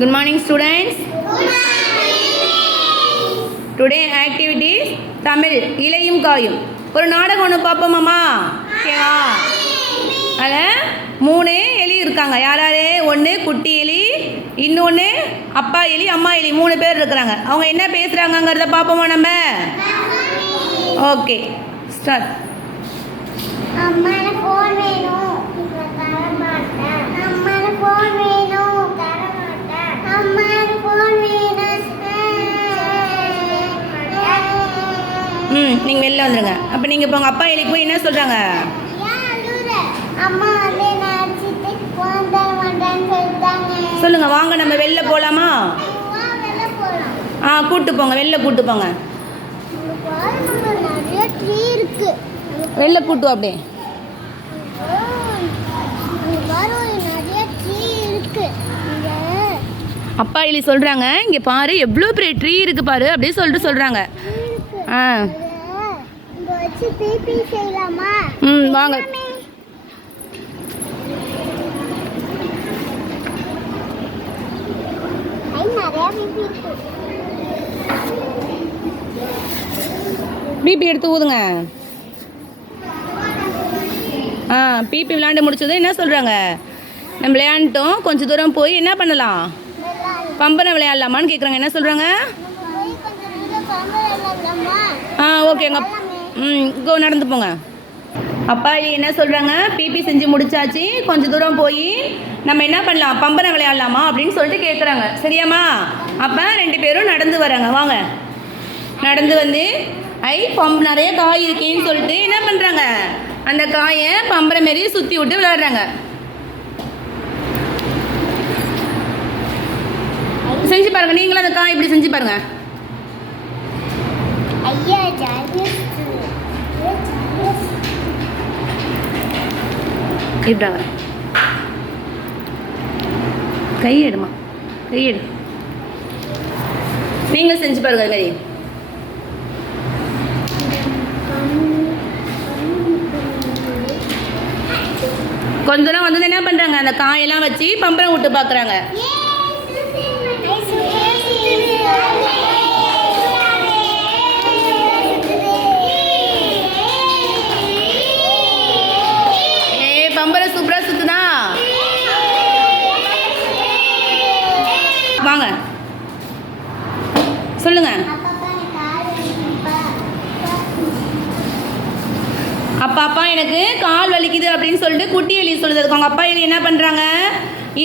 Good morning, students. Today activities Tamil இலையும் காயும். ஒரு நாடகம் ஒன்று பார்ப்போமாம்மா ஓகேவா அதில் மூணு எலி இருக்காங்க. யார் யார்? ஒன்று குட்டி எலி இன்னொன்று அப்பா எலி அம்மா எலி. மூணு பேர் இருக்கிறாங்க. அவங்க என்ன பேசுகிறாங்கங்கிறத பார்ப்போமா நம்ம? ஓகே ஸ்டார்ட் நீங்கள் வெளில வந்துடுங்க அப்போ நீங்கள் இப்போ உங்கள் அப்பா எலிக்கு போய் என்ன சொல்கிறாங்க சொல்லுங்கள் வாங்க நம்ம வெளில போகலாமா ஆ கூட்டு போங்க வெளில கூட்டு போங்க. வெளில கூட்டு அப்படியே. இங்க அப்பா எலி சொல்கிறாங்க இங்கே பாரு எவ்வளோ பெரிய ட்ரீ இருக்குது பாரு அப்படியே சொல்லிட்டு சொல்கிறாங்க ஆ இத இங்க வச்சு பிபி செய்யலாமா ம் வாங்க. பிபி எடுத்து ஊதுங்க. ஆ பிபி விளையாண்டு முடிச்சதும் என்ன சொல்கிறாங்க நம்ம விளையாண்டுட்டோம் கொஞ்சம் தூரம் போய் என்ன பண்ணலாம்? பம்பனை விளையாடலாமான்னு கேட்குறாங்க என்ன சொல்கிறாங்க ஆ ஓகேங்க ம் கோ நடந்து போங்க. அப்பா எலி என்ன சொல்கிறாங்க பிபி செஞ்சு முடிச்சாச்சு. கொஞ்சம் தூரம் போய் நம்ம என்ன பண்ணலாம்? பம்பனை விளையாடலாமா? அப்படின்னு சொல்லிட்டு கேட்குறாங்க சரியாம்மா. அப்போ ரெண்டு பேரும் நடந்து வராங்க. வாங்க. நடந்து வந்து ஐ பம்ப் நிறைய காய் இருக்கேன்னு சொல்லிட்டு என்ன பண்ணுறாங்க அந்த காயை பம்பரை மாரி சுற்றி விட்டு விளையாடுறாங்க. செஞ்சு பாருங்க. நீங்களும் அந்த காய் இப்படி செஞ்சு பாருங்க. ஐயா இப்படா இப்படாங்க கை எடுமா கை நீங்களும் செஞ்சு பாருங்க கை கொஞ்ச தூரம் வந்து என்ன பண்ணுறாங்க அந்த காயெல்லாம் வச்சு பம்பரம் விட்டு பார்க்குறாங்க. வாங்க. சொல்லுங்க. அப்பா அப்பா எனக்கு கால் வலிக்குது அப்படின்னு சொல்லிட்டு குட்டி எலி சொல்லுது. அதுக்கு அவங்க அப்பா எலி என்ன பண்ணுறாங்க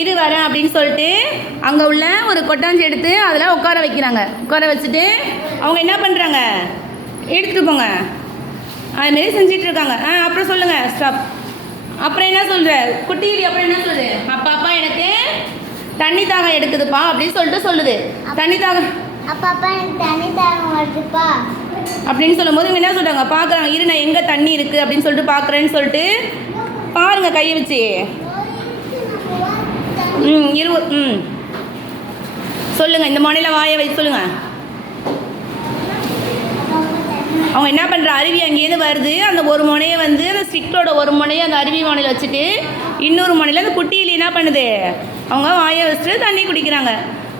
இரு வரேன் அப்படின்னு சொல்லிட்டு அங்கே உள்ள ஒரு கொட்டாஞ்சி எடுத்து அதில் உட்கார வைக்கிறாங்க. உட்கார வச்சுட்டு அவங்க என்ன பண்ணுறாங்க எடுத்துகிட்டு போங்க. அதுமாரி செஞ்சிட்டு இருக்காங்க. ஆ அப்புறம் சொல்லுங்கள் ஸ்டாப் அப்புறம் என்ன சொல்கிற குட்டி எலி அப்புறம் என்ன சொல்லுது அப்பா அப்பா எனக்கு தண்ணி தாகம் எடுக்குதுப்பா அப்படின்னு சொல்லிட்டு சொல்லுது. தண்ணி தாகம். அப்படின்னு சொல்லும்போது இவங்க என்ன சொல்கிறாங்க பார்க்குறாங்க இரு நான் எங்கே தண்ணி இருக்குது அப்படின்னு சொல்லிட்டு பார்க்குறேன்னு சொல்லிட்டு பாருங்க கையை வச்சு. ம் இரு ம். சொல்லுங்கள் இந்த மாநில வாயை வச்சு சொல்லுங்கள் அவங்க என்ன பண்ணுற அருவி அங்கேயிருந்து வருது. அந்த ஒரு முனையை வந்து அந்த ஸ்டிக்கோட ஒரு முனையை அந்த அருவி முனையில் வச்சுட்டு இன்னொரு முனையில் அந்த குட்டியில் என்ன பண்ணுது? அவங்க வாயை வச்சுட்டு தண்ணி குடிக்கிறாங்க.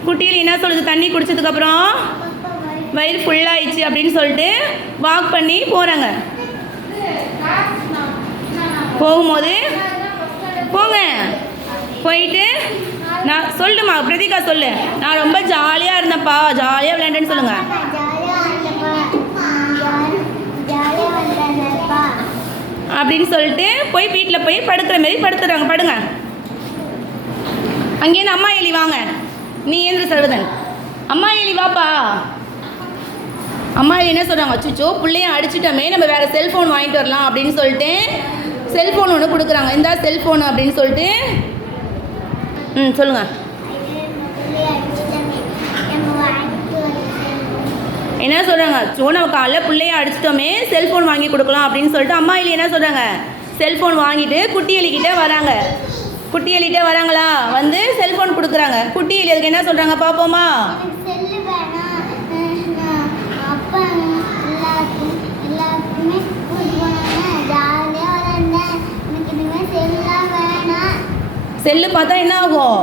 குட்டியில் என்ன சொல்லுது? தண்ணி குடித்ததுக்கப்புறம் வயிறு ஃபுல்லாகிடுச்சு அப்படின்னு சொல்லிட்டு வாக் பண்ணி போகிறாங்க போகும்போது போங்க. போயிட்டு நான் சொல்லுமா? பிரதிகா சொல்லு. நான் ரொம்ப ஜாலியாக இருந்தேன்ப்பா. ஜாலியாக விளையாண்டேன்னு சொல்லுங்கள் அப்படின்னு சொல்லிட்டு போய் வீட்டில் போய் படுக்கிற மாரி படுத்துறாங்க. படுங்க. அங்கேருந்து அம்மா எலி வாங்க. நீ ஏந்திர சர்வதன். அம்மா எலி வாப்பா. அம்மா எலி என்ன சொல்கிறாங்க அச்சுச்சோ பிள்ளைய அடிச்சிட்டோமே நம்ம வேறு செல்ஃபோன் வாங்கிட்டு வரலாம் அப்படின்னு சொல்லிட்டு செல்ஃபோன் ஒன்று கொடுக்குறாங்க. இந்தா செல்ஃபோன் அப்படின்னு சொல்லிட்டு. ம் சொல்லுங்கள் என்ன சொல்கிறாங்க சோ நம்ம காலைல பிள்ளைய அடிச்சிட்டோமே செல்ஃபோன் வாங்கி கொடுக்கலாம் அப்படின்னு சொல்லிட்டு அம்மா எலி என்ன சொல்கிறாங்க செல்ஃபோன் வாங்கிட்டு குட்டி எலிக்கிட்டே வராங்க. குட்டி எழுதிட்டே வராங்களா? வந்து செல்ஃபோன் கொடுக்குறாங்க. குட்டி எலி என்ன சொல்கிறாங்க பார்ப்போமா செல்லு பார்த்தா என்ன ஆகும்?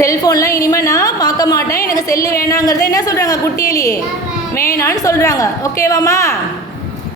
செல்ஃபோன்லாம் இனிமேல் நான் பார்க்க மாட்டேன். எனக்கு செல்லு வேணாங்கிறத என்ன சொல்கிறாங்க குட்டியலி? வேணான்னு சொல்கிறாங்க ஓகேவாம்மா